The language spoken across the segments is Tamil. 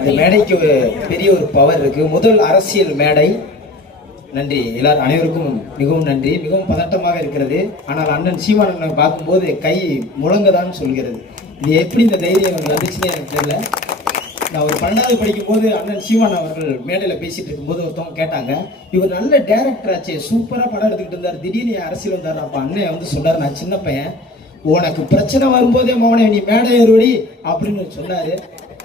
இந்த மேடைக்கு ஒரு பெரிய ஒரு பவர் இருக்கு. முதல் அரசியல் மேடை. நன்றி. எல்லார் அனைவருக்கும் மிகவும் நன்றி. மிகவும் பதட்டமாக இருக்கிறது. ஆனால் அண்ணன் சீமானனை பார்க்கும்போது கை முழங்கதான் சொல்கிறது. இது எப்படி இந்த தைரியம் வந்துச்சுன்னு எனக்கு தெரியல. நான் ஒரு பன்னெண்டாவது படிக்கும் போது அண்ணன் சீமான் அவர்கள் மேடையில் பேசிட்டு இருக்கும்போது ஒருத்தவங்க கேட்டாங்க இவர் நல்ல டேரக்டர் ஆச்சு. சூப்பராக படம் எடுத்துக்கிட்டு இருந்தார். திடீர்னு அரசியல் வந்தார் அப்போ அண்ணன் வந்து சொன்னார் நான் சின்ன பையன். உனக்கு பிரச்சனை வரும்போதே மோனே நீ மேடை ஏறுவடி. அப்படின்னு சொன்னாரு.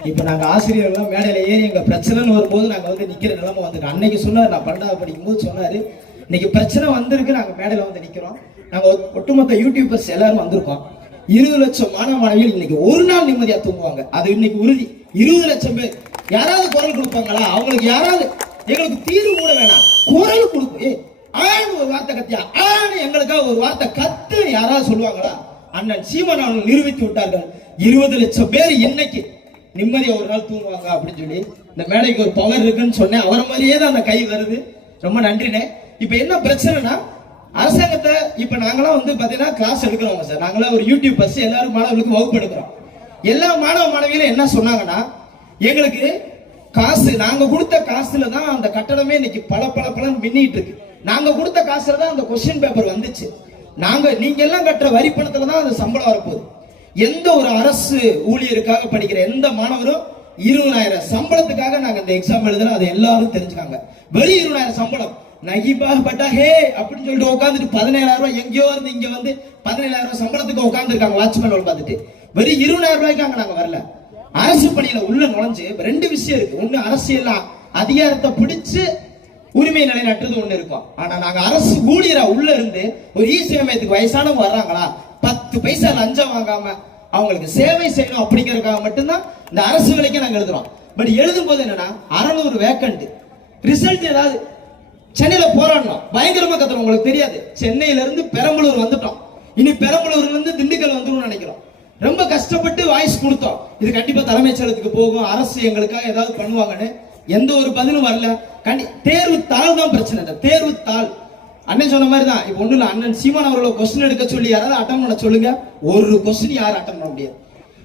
இப்போ நாங்கள் ஆசிரியர்கள்லாம் மேடையில் ஏறி எங்கள் பிரச்சனைன்னு வரும்போது நாங்கள் வந்து நிற்கிற நிலமை வந்துருக்கு அன்னைக்கு சொன்னார் நான் பன்னெண்டாவது படிக்கும்போது சொன்னார். இன்னைக்கு பிரச்சனை வந்திருக்கு நாங்கள் மேடையில் வந்து நிற்கிறோம் நாங்கள் ஒட்டுமொத்த யூடியூபர்ஸ் எல்லாரும் வந்திருக்கோம். இருபது லட்சம் மாணவ மாணவிகள் இன்னைக்கு ஒரு நாள் நிம்மதியாக தூங்குவாங்க. அது இன்னைக்கு உறுதி. இருபது லட்சம் பேர். யாராவது குரல் கொடுப்பாங்களா? அவங்களுக்கு யாராவது எங்களுக்கு தீர்வு கூட வேணாம். குரல் கொடுப்பு ஏய், ஒரு வார்த்தை கத்தியா? ஆன்னு எங்களுக்காக ஒரு வார்த்தை கத்து யாராவது சொல்லுவாங்களா? அண்ணன் சீமன் அவர்கள் நிரூபித்து விட்டார்கள். இருபது லட்சம் பேர் இன்னைக்கு நிம்மதியா ஒரு நாள் தூங்குவாங்க அப்படின்னு சொல்லி இந்த மேடைக்கு ஒரு பவர் இருக்குன்னு சொன்னேன். அவரை மாதிரியே தான் அந்த கை வருது. ரொம்ப நன்றினே இப்ப என்ன பிரச்சனைனா அரசாங்கத்தை இப்ப நாங்களாம் வந்து பாத்தீங்கன்னா கிளாஸ் எடுக்கிறோம் சார். நாங்களாம் ஒரு யூடியூப் பஸ் எல்லாரும் மாணவர்களுக்கு வகுப்பு எடுக்கிறோம். எல்லா மாணவ மாணவிகளும் என்ன சொன்னாங்கன்னா எங்களுக்கு காசு நாங்க கொடுத்த காசுல தான் அந்த கட்டடமே இன்னைக்கு பல பல பலன் மின்னிட்டு இருக்கு. நாங்க கொடுத்த காசுல தான் அந்த கொஸ்டின் பேப்பர் வந்துச்சு. நாங்க நீங்க எல்லாம் கட்டுற வரி பணத்துல தான் அந்த சம்பளம் வரப்போகுது. எந்த ஒரு அரசு ஊழியருக்காக படிக்கிற எந்த மாணவரும் இருபதாயிரம் சம்பளத்துக்காக நாங்க இந்த எக்ஸாம் எழுதுறோம் அதை எல்லாரும் தெரிஞ்சுக்காங்க. வெறும் இருபதாயிரம் சம்பளம். நகிபாக பட்டா ஹே அப்படின்னு சொல்லிட்டு உட்காந்துட்டு பதினேழாயிரம் ரூபாய் எங்கேயோ இருந்து இங்க வந்து பதினேழாயிரம் ரூபாய் சம்பளத்துக்கு உட்காந்துருக்காங்க வாட்ச்மேன் பார்த்துட்டு. வெறும் இருபதாயிரம் ரூபாய்க்கு அங்க நாங்க வரல. அரசு பணியில உள்ள நுழைஞ்சு ரெண்டு விஷயம் இருக்கு. ஒண்ணு அரசியல் அதிகாரத்தை பிடிச்சு உரிமை நிலைநாட்டுறது ஒண்ணு இருக்கும். ஆனா நாங்க அரசு ஊழியரா உள்ள இருந்து ஒரு ஈ சேமயத்துக்கு வயசானவங்க வர்றாங்களா? பத்து பைசா லஞ்சம் வாங்காம அவங்களுக்கு சேவை செய்யணும் அப்படிங்கறதுக்காக மட்டும்தான் இந்த அரசு வேலைக்கு நாங்கள் எழுதுறோம். பட் எழுதும் போது என்னன்னா அறநூறு வேக்கண்ட் ரிசல்ட் ஏதாவது சென்னையில போராடணும். பயங்கரமா கத்துறோம் உங்களுக்கு தெரியாது. சென்னையில இருந்து பெரம்பலூர் வந்துட்டோம். இனி பெரம்பலூர்ல இருந்து திண்டுக்கல் வந்துடும் நினைக்கிறோம். ரொம்ப கஷ்டப்பட்டு வாய்ஸ் கொடுத்தோம். இது கண்டிப்பா தலைமைச் செயலத்துக்கு போகும். அரசு எங்களுக்காக ஏதாவது பண்ணுவாங்கன்னு எந்த ஒரு பதிலும் வரல. கண்டி தேர்வு தாள் தான் பிரச்சனை. இந்த தேர்வு தாள் அண்ணன் சொன்ன மாதிரி தான் இப்போ ஒன்றும் இல்லை அண்ணன் சீமான் அவர்களை கொஸ்டின் எடுக்க சொல்லி யாராவது அட்டன் பண்ண சொல்லுங்க. ஒரு கொஸ்டின் யாரும் அட்டன் பண்ண முடியாது.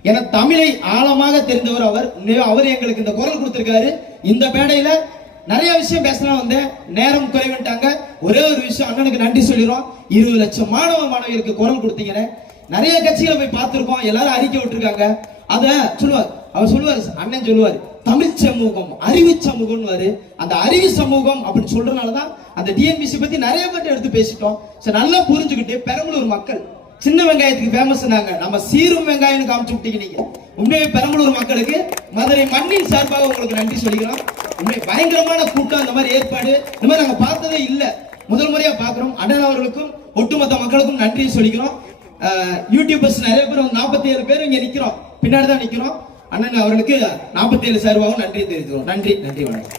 ஏன்னா தமிழை ஆழமாக தெரிந்தவர் அவர். அவர் எங்களுக்கு இந்த குரல் கொடுத்திருக்காரு. இந்த மேடையில நிறைய விஷயம் பேசலாம் வந்து நேரம் குறைவிட்டாங்க. ஒரே ஒரு விஷயம் அண்ணனுக்கு நன்றி சொல்லிடுறோம். இருபது லட்சம் மாணவ மாணவிகளுக்கு குரல் கொடுத்தீங்கன்னு. நிறைய கட்சிகளை போய் பார்த்துருக்கோம். எல்லாரும் அறிக்கை விட்டுருக்காங்க. அதை சொல்லுவார். அவர் சொல்லுவார் அண்ணன் சொல்லுவார். தமிழ் சமூகம் அறிவு சமூகம்னு அந்த அறிவு சமூகம் அப்படின்னு சொல்றதுனாலதான் அந்த டிஎன்பிசி பத்தி நிறைய பேர் எடுத்து பேசிட்டோம். சரி நல்லா புரிஞ்சுக்கிட்டு பெரம்பலூர் மக்கள் சின்ன வெங்காயத்துக்கு ஃபேமஸ் நாங்க. நம்ம சீரும் வெங்காயம்னு காமிச்சு விட்டீங்க நீங்க. உண்மையை பெரம்பலூர் மக்களுக்கு மதுரை மண்ணின் சார்பாக உங்களுக்கு நன்றி சொல்லிக்கிறோம். உண்மை பயங்கரமான கூட்டம் அந்த மாதிரி ஏற்பாடு. இந்த மாதிரி நாங்க பார்த்ததே இல்ல. முதல் முறையா பாக்குறோம் அண்ணன் அவர்களுக்கும் ஒட்டுமொத்த மக்களுக்கும் நன்றி சொல்லிக்கிறோம். யூடியூபர்ஸ் நிறைய பேர் நாற்பத்தி ஏழு பேர் இங்க நிக்கிறோம். பின்னாடி தான் நிக்கிறோம். அண்ணன் அவர்களுக்கு நாற்பத்தி ஏழு சார்பாகவும் நன்றி தெரிவித்துக்கிறோம் நன்றி நன்றி வணக்கம்.